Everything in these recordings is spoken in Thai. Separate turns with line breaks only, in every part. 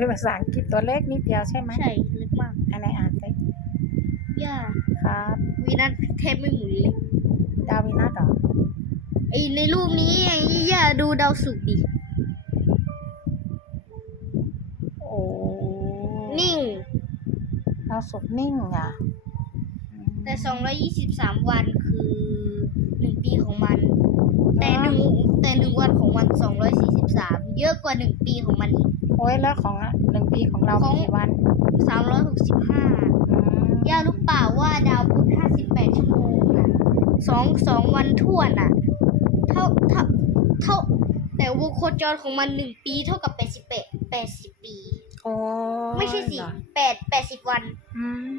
เป็นภาษาอังกฤษตัวเลขนิดเดียวใช่ไหม
ใช่เล็กมาก
อันไหนอ่านสิ
ย่า
ครับ
วีนัสเทพไม่หมุนเลย
ดาวินัสเหรอ
ไอในรูปนี้ไอ้ย่าดูดาวศุกร์ดิ
โอ้
นิ่ง
เราสุกร์นิ่งอะอืม
แต่223วันคือหนึ่งปีของมัน แต่หนึ่งแต่หนึ่งวันของมัน243เยอะกว่าหนึ่งปีของมันอีก
โอ้ยแล้วของอะหนึ่งปีของเรา
ของ
มีกี่วัน
365
อืม
ย่ารู้เปล่าว่าดาวพุธ58ชั่วโมงอะสองสองวันท่วนอะ เท่าเท่าเท่า แต่วงโคจรของมันหนึ่งปีเท่ากับ88 80ปี
โอ้
ไม่ใช่สิ
เหรอ
แปดแปดสิบวัน
อืม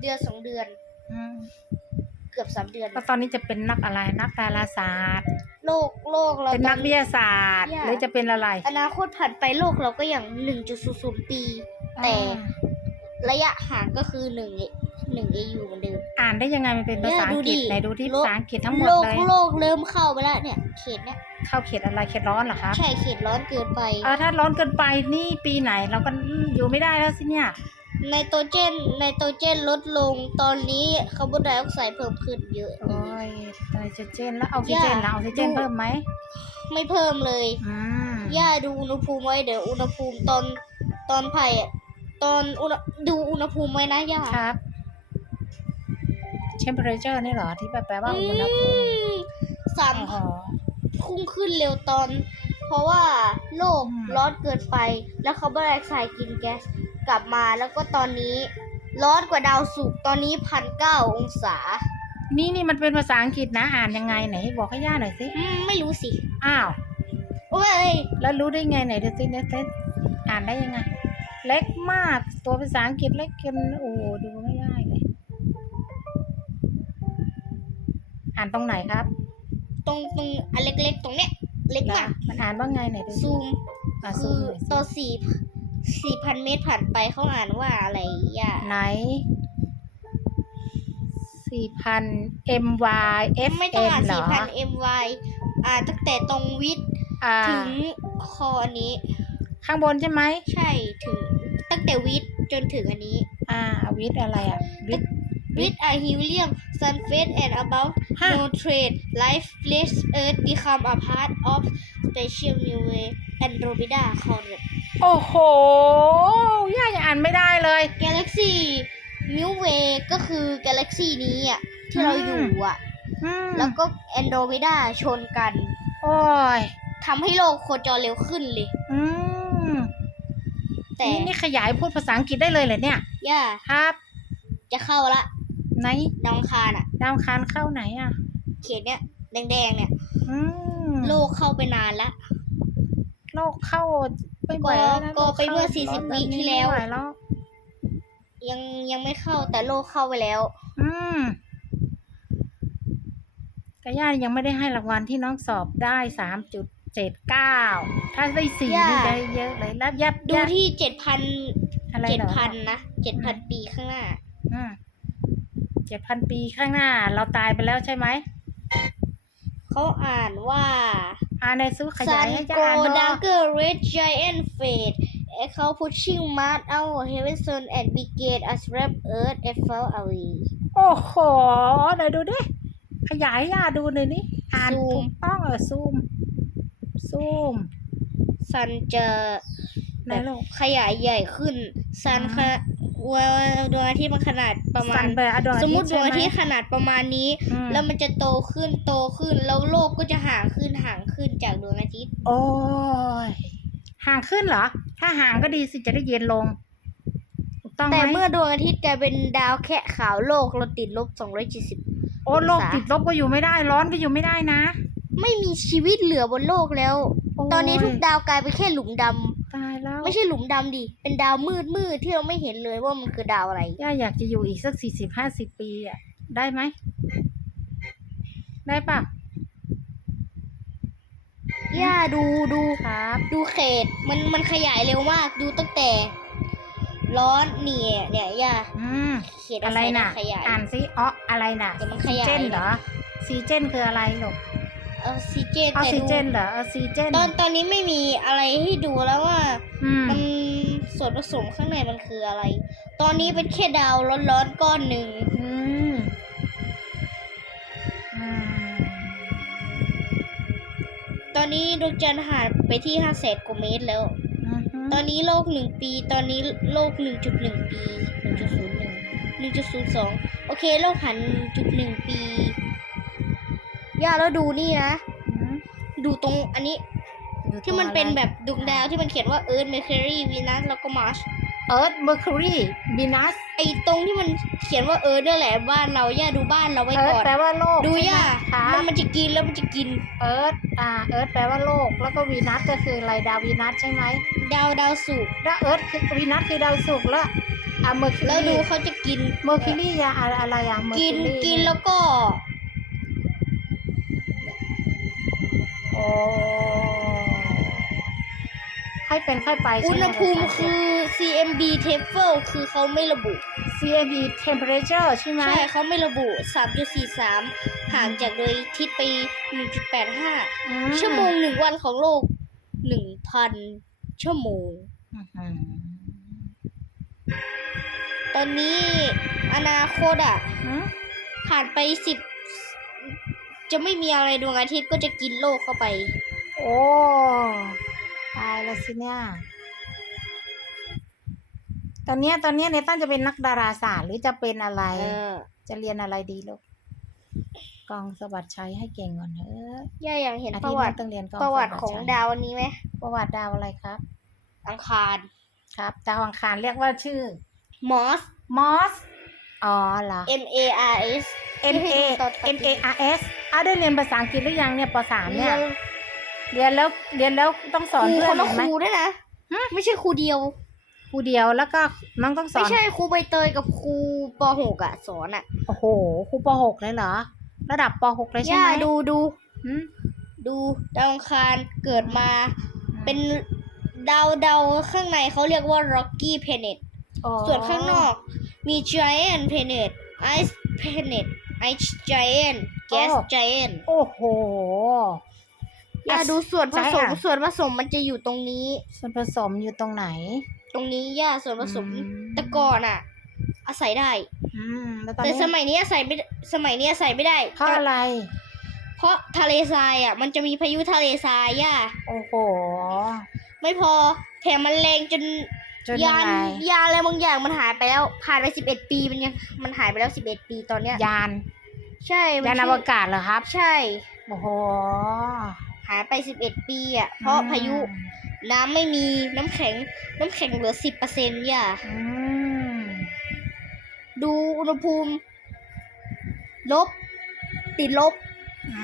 เดือนสองเดือน
อืม
เกือบสามเดือน
แล้วตอนนี้จะเป็นนักอะไรนักดาราศาสตร์
โลกโลกเรา
เป็นนัก
ตอ
วิทยาศาสตร์
อย่า
หรือจะเป็นอะไร
อนาคตผ่านไปโลกเราก็อย่างหนึ่งจุดศูนย์ศูนย์ปี แต่
อ่า
ระยะห่างก็คือหนึ่งหนึ่งเอยูเหมือนเดิม
อ่านได้ยังไงมันเป็นภาษาอังกฤษ
เนี่ยดูดิ
ไหนดูที่
โลก
ภาษาอังกฤษทั้งหมด
โลก
เลย
โลกเริ่มเข้าไปแล้วเนี่ย เขตเนี่ย
เข้าเขตอะไรเขตร้อนเหรอคะ
ใช่เขตร้อนเกินไป
เออถ้าร้อนเกินไปนี่ปีไหนเราก็อยู่ไม่ได้แล้วสิเนี่ย
ไนโตรเจนไนโตรเจนลดลงตอนนี้คาร์บอนไดออกไซด์เพิ่มขึ้นเยอะ
โอ้ยไนโตรเจนแล้วออกซิเจน
อย่า
ล่ะออกซิเจน
ดู
เพิ่มไหม
ไม่เพิ่มเลย
อืม
ย่าดูอุณหภูมิไว้เดี๋ยวอุณหภูมิตอนตอนไผ่อะตอนอุณหดูอุณหภูมิไว้นะย่า
ครับ temperature นี่เหรอ ที่แปลว่าอุณหภูมิ
อืมสาม
อ๋อ
พุ่งขึ้นเร็วตอน เพราะว่าโลก
อืม
ร้อนเกินไป แล้วคาร์บอนไดออกไซด์กินแก๊ส กลับมาแล้วก็ตอนนี้ ร้อนกว่าดาวศุกร์ตอนนี้พันเก้าองศา
นี่นี่มันเป็นภาษาอังกฤษนะอ่านยังไงไหนบอกให้ย่าหน่อยสิ
อืมไม่รู้สิ
อ้าว
โอ้ย
แล้วรู้ได้ไงไหนดูสิเนสอ่านได้ยังไง เล็กมากตัวภาษาอังกฤษเล็กจนโอ้โหดูไม่ได้เลยอ่านตรงไหนครับ
ตรงตรงอันเล็กๆตรงเนี้ยเล็ก
เหรอ
มาก
มันอ่านว่าไงไหนดูสิ
ซูม
อะ
คื
ซู
อ
มหน่อยสิ
ต่อสี่ สี่พันเมตรผ่านไปเขาอ่านว่าอะไรย่า
ไหนสี่พัน m y f
ไม่ต้อง
m
อ่าน
เหร
สี่
อ
พัน my อ่านตั้งแต่ตรงวิทย์
อ่า
ถึงคอนี้
ข้างบนใช่ไหม
ใช่ถึงตั้งแต่วิทย์จนถึงอันนี้
อ่า วิทย์อะไรอะ วิทย์
with a helium sunfate and about
ฮะ
no trade life place earth become a part of special new way andromeda colored
โอ้โหย่ายังอ่านไม่ได้เลย
galaxy milky way ก็คือ galaxy นี้อะที่เราอยู่อะ
อืม
แล้วก็ andromeda ชนกัน
โอ้ย
ทำให้โลกโคจรเร็วขึ้นเลย
อืม
แต่
นี่นี่ขยายพูดภาษาอังกฤษได้เลยเหรอเนี่ย
ย่า
ครับ
จะเข้าละ
ไหน
ดาวอังคารอะ
ดาวอังคารเข้าไหนอะ
เขตเนี้ยแดงๆเนี่ย
อืม
โลกเข้าไปนานละ
โลกเข้าไม่ไหวแล้วนะ
ก็ก็ไปเมื่อ
โลกข้า
40วิที่แล้ว
ไม่ไหวแล้ว
ยังยังไม่เข้าแต่โลกเข้าไปแล้ว
อืมกระย่ายังไม่ได้ให้รางวัลที่น้องสอบได้สามจุดเจ็ดเก้าถ้าได้สี่
ย่า
นี่จะเยอะเลยแล้วยับ
ดู
ยับ
ที่เจ็ดพัน
อะไร
เจ็ด
เหรอ
พันนะเจ็ดพันปีข้างหน้า
อืม เจ็ดพันปีข้างหน้า เราตายไปแล้วใช่ไหม
เขาอ่านว่า
อ่านในซื้อขยา
Sun
ยให้จะ
go
อ่านเนาะ
darker red giant fade เขา pushing Mars out heaven sun and begin as wrap earth and fall away
โอ้โหไหนดูดิ ขยายให้ย่าดูหน่อยนี่อ่าน
ซูม
ถูกต้องเออซูม ซูม
ซันจะ
ไหนลูก
ขยายใหญ่ขึ้นซัน
อืม
ค่ะว่า ดวงอาทิตย์มันขนาดประมา
สั
ณ
นเบอร์อดวงอา
สมม
ทิต
ติ
ย์
ดวงอาทิตย์ขนาดประมาณนี้
อืม
แล้วมันจะโตขึ้นโตขึ้นแล้วโลกก็จะห่างขึ้นห่างขึ้นจากดวงอาทิตย์
โอ้ยห่างขึ้นเหรอ ถ้าห่างก็ดีสิจะได้เย็นลงถูกต้องไหม
แต่เมื่อดวงอาทิตย์กลายเป็นดาวแค่ขาวโลกเราติดลบ 270
โอ้โลก
องศา
ติดลบก็อยู่ไม่ได้ ร้อนก็อยู่ไม่ได้นะ
ไม่มีชีวิตเหลือบนโลกแล้ว
อ
ตอนนี้ทุกดาวกลายเป็นแค่หลุมดำ
ตายแล้ว
ไม่ใช่หลุมดำดิ เป็นดาวมืดมืดๆที่เราไม่เห็นเลยว่ามันคือดาวอะไร
ย่าอยากจะอยู่อีกสักสี่สิบห้าสิบปีอะ ได้ไหม ได้ปะ
ย่าดูดู
ครับ
ดูเขตมันมันขยายเร็วมากดูตั้งแต่ ร้อนเนี่ยเนี่ยย่า
อืม
เขต
อะไรน่ะ
ขยาย
อ่านซิอ๋ออะไรน่ะ
เดี๋ยวมันข
ซี
ยาย
เจนเหรอซีเจนคืออะไรลูก
ออกซิเจน
ออก
แต่
ซิ
ดู
เจนเหรอออกซิเจน
ตอนตอนนี้ไม่มีอะไรให้ดูแล้วว่า
อืม
มันส่วนผสมข้างในมันคืออะไร ตอนนี้เป็นแค่ดาวร้อนๆก้อนหนึ่ง
อืมอืม
ตอนนี้ดวงจันทร์ห่างไปที่ห้าแสนกว่าเมตรแล้ว
อืม
ตอนนี้โลกหนึ่งปี ตอนนี้โลกหนึ่งจุดหนึ่งปีหนึ่งจุดศูนย์หนึ่งหนึ่งจุดศูนย์สองโอเค โลกหันจุดหนึ่งปี ย่าแล้วดูนี่นะ
อืม
ดูตรงอันนี้
ดู
ที่มัน
ตัวอะไร
เป็นแบบดวงดาวที่มันเขียนว่าเอิร์ธเมอร์คิวรีวีนัสแล้วก็มาร์ช
เอิร์ธเมอร์คิวรีวีนัส
ไอตรงที่มันเขียนว่าเอิร์ธนี่นแหละบ้านเราย่าดูบ้านเราไว้
เอิร์ธ
ก่อน
แปลว่าโลก
ดู
ใช่ไหม
ย่า
ครั
มัน
บ
มันจะกินแล้วมันจะกิน
เอิร์ธอ่าเอิร์ธแปลว่าโลกแล้วก็วีนัสก็คืออะไรดาววีนัสใช่ไหม
ดาวดาวสุกร์
แล้วเอิร์ธคือวีนัสคือดาวศุกร์แล้วอ่าเมอร์คิว
แล้วดู
รี
เขาจะกิน
เมอร์คิวรียาอะไรอะไรอะเมอร์
กิ
คิ
น
วรี
กินแล้วก็
โอ้ค่อยเป็นค่อยไป
อุ
ใช่
ณ
ไห
หภูมิคือ CMB t a b l e คือเขาไม่ระบุ
CAB temperature ใช่ไหม
ใช่เขาไม่ระบุ 3.43 ห่างจากโดยทิศไป 1.85
อื
ชั่วโมงหนึ่งวันของโลก 1,000 ชั่วโมง
อื้อหือ
ตอนนี้อนาคตอะ
อืม
ผ่านไปสิบ จะไม่มีอะไรดวงอาทิตย์ก็จะกินโลกเข้าไป
โอ้ตายแล้วสิเนี่ย ตอนเนี้ยตอนเนี้ยเนตันจะเป็นนักดาราศาสตร์หรือจะเป็นอะไร
เออ
จะเรียนอะไรดีลูกกองสวัสดิ์ชัยให้เก่งก่อนเถอะ
ย่าอยากเห็น
อา
ป
ทิต
ระ
ย์
วั
นี้
ติ
ต้องเรียนกอง
ประวัติ
ส
ของ
ชัย
ดาวอันนี้ไหม
ประวัติดาวอะไรครับ
อังคาร
ครับดาวอังคารเรียกว่าชื่อ
มอส
มอส อ๋อเหรอ
M A R S
M A M A R S อ้าวได้เรียนภาษาอังกฤษหรือยังเนี่ยปสามเนี่ย เรียนแล้วเรียนแล้วต้องส
ค
อน
รู
เพื่
ค
อน
นละ
เห็นไห
ค
ม
รูด้วยนะไม่ใช่ครูเดียว
ครูเดียวแล้วก็น้องต้องสอ
ไม่
น
ใช่ครูใบเตยกับครูป .6 อะ สอนอะ
โอ้โหครูปหกเลยเหรอ ระดับปหกเลยใช่
ย่า
ไหม
ดูดู
หืม
ดูดาวอังคารเกิดมา เป็นดาวดาวข้างในเขาเรียกว่า Rocky Planet
อ๋อ
ส่วนข้างนอกมี Giant Planet Ice Planet Ice Giant Gas Giant
โอ้โห
อย่าดูส่วนผสม
Giant
ส่วนผสมมันจะอยู่ตรงนี้
ส่วนผสมอยู่ตรงไหน
ตรงนี้ย่าส่วนผสม
อืม
แต่ก่อนอะ อาศัยได้
อืมแล้วตอน
แต่
นี้
สมัยนี้อาศัยไม่สมัยนี้อาศัยไม่ได้
เพราะอะไร
เพราะทะเลทรายอะ มันจะมีพายุทะเลทรายย่า
โอ้โห
ไม่พอแถมมันแรงจน
จน
ยา
ยัง
น
ไง
ยานอะไรบางอย่างมันหายไปแล้วผ่านไปสิบเอ็ดปีมันยังมันหายไปแล้วสิบเอ็ดปีตอนเนี้ย
ยาน
ใช่มั
ยานอ
ชื่
วกาศเหรอครับ
ใช่
โอ้โห
หายไปสิบเอ็ดปีอะ เพราะพายุน้ำไม่มีน้ำแข็ง น้ำแข็งเหลือสิบเปอร์เซ็นต์ย่า
อืม
ดูอุณหภูมิ ลบ ติดลบ
อื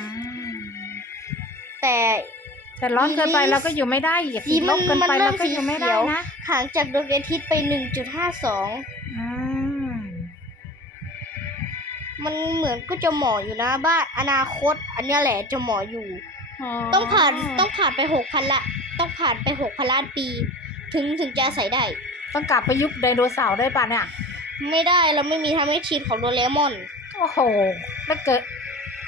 ม
แต่
แต่ร้อนเกินไป
Release
เราก็อยู่ไม่ได้อย่า
สี
ติดลบเกินไป
มันเริ่
เรา
ม
ก็อยู่ไม่
สีเขี
ได้
ยว
นะ
ห่างจากดวงอาทิตย์ไปหนึ่งจุดห้าสอง
อืม
มันเหมือนก็จะเหมาะอยู่นะบ้านอนาคต อันเนี้ยแหละจะเหมาะอยู่ ต้องผ่านต้องผ่านไปหกพันละต้องผ่านไปหกพันล้านปี ถึงถึงจะใส่ได้
ต้องกลับไปยุคไดโนเสาร์ได้ป่ะเนี่ย
ไม่ได้เราไม่มีทำให้ชีนของโดเรมอน
โอ้โหแล้วเกิด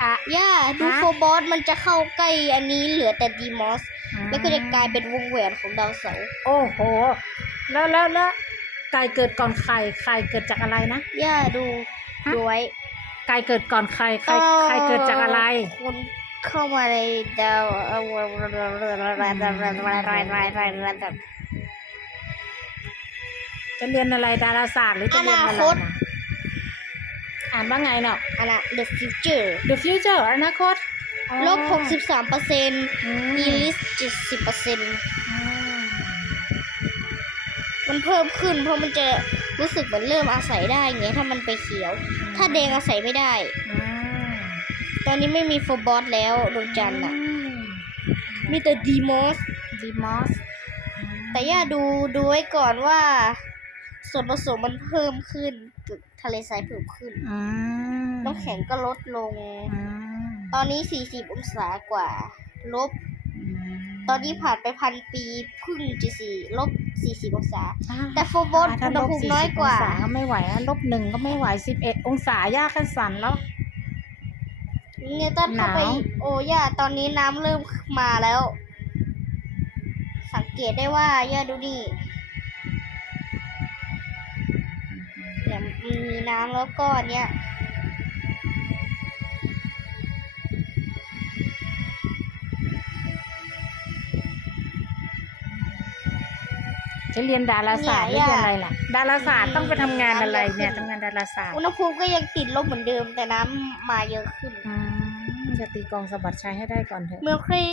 อะ
ย่าดู
ฮะ
โฟบอสมันจะเข้าใกล้อันนี้เหลือแต่ดีมอส แล้วก็จะกลายเป็นวงแหวนของดาวเสาร์
โอ้โห แล้วแล้วแล้วไก่เกิดก่อนไข่ไข่เกิดจากอะไรนะ
ย่าดู
ฮะ
ดูไว้
ไก่เกิดก่อนไข่ไข่ไข่เกิดจากอะไร
คนเข้ามาในดาวเอ่อ
จะเรียนอะไรดาราศาสตร์หรือจะเรียนอะไร
อนาคต
นะอ่านว่าไงเนาะ
อันน่ะ the future
The future อนาคตอ๋อ
ลบหกสิบสามเปอร์เซ็นต์
อืม
อีลิสเจ็ดสิบเปอร์เซ็นต์
อืม
มันเพิ่มขึ้นเพราะมันจะรู้สึกเหมือนเริ่มอาศัยได้ไงถ้ามันไปเขียว ถ้าแดงอาศัยไม่ได้
อืม
ตอนนี้ไม่มีโฟบอสแล้วดวงจันทร์อะ
อืม
มีแต่ดีมอส
ดีมอส
แต่ย่าดูดูไว้ก่อนว่า ส่วนผสมมันเพิ่มขึ้นทะเลทรายเพิ่มขึ้น
อืม
น้ำแข็งก็ลดลง
อืม
ตอนนี้ 40 องศากว่า ลบ
ม
ตอนนี้ผ่านไปพันปีเพึ่งจะสี่ลบ40องศา
อ่า
แต่โฟบอส
ถ้า
อุณหภูมิ
ลบ
น้อยกว่า
40งศก็ไม่ไหวอะลบหนึ่งก็ไม่ไหวสิบเอ็ดองศายากขั้นสั่นแล้ว
เนตันเข้าไป
หนาว
โอ้ย่าตอนนี้น้ำเริ่มมาแล้ว สังเกตได้ว่าย่าดูนี่เนี่ยมันมีน้ำแล้วก็อันเนี้ย
จะเรียนดาราศาสตร์หรือเรียนอะไรล่ะ ดาราศาสตร์ต้องไปทำงานอะไรเนี่ยทำงานดาราศาสตร์
อุณหภูมิก็ยังติดลบเหมือนเดิมแต่น้ำมาเยอะขึ้น
อืมจะตีกลองสะบัดชัยให้ได้ก่อนเถอะ
Mercury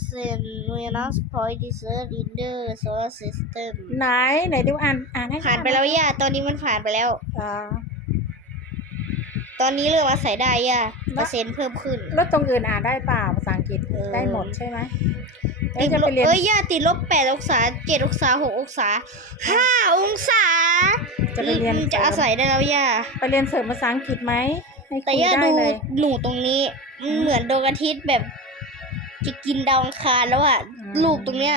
1% Venus point desert in the solar system
ไหนไหนดูอ่านอ่านให้
ผ่านไปแล้วย่าตอนนี้มันผ่านไปแล้ว
อ่า
ตอนนี้เริ่มอาศัยได้ย่าเปอร์เซ็นต์เพิ่มขึ้น
แล้วตรงอื่นอ่านได้เปล่าภาษาอังกฤษ
เออ
ได้หมดใช่ไหมแล้
ติ
ว
ด
จะ
ล
ไป
บ
เรียน
เอ้ยย่าติดลบแปดองศาเจ็ดองศาหกองศาห้าองศา
จะไปเรียน
จะอาศัยได้แล้วย่า
ไปเรียนเสริมภาษาอังกฤษไหมให้คุ
แต่
ย
ย่า
ได้
ดู
เลย
หนูตรงนี้มันเหมือนดวงอาทิตย์แบบ จะกินดาวอังคารแล้วอะ
อืม
ลูกตรงเนี้ย